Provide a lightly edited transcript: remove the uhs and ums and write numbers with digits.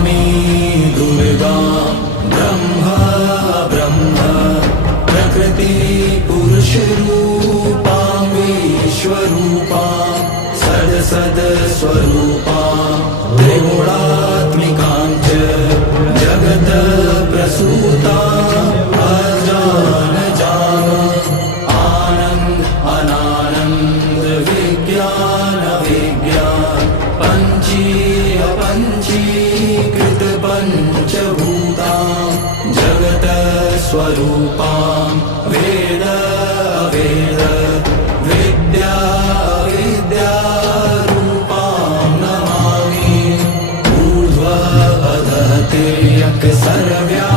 नमामि दुर्गा ब्रह्म ब्रह्म प्रकृति पुरुषरूपां विश्वरूपां सदसदस्वरूपां त्रिगुणात्मिकां च जगत प्रसूतां अजानजानं आनन्द अनानन्द विज्ञान विज्ञान पञ्चीय पञ्चीकृत पञ्चभूतां जगत स्वरूपां वेद वेद विद्या विद्यारूपां नमामि ऊर्ध्व अधः तिर्यक् सर्व्या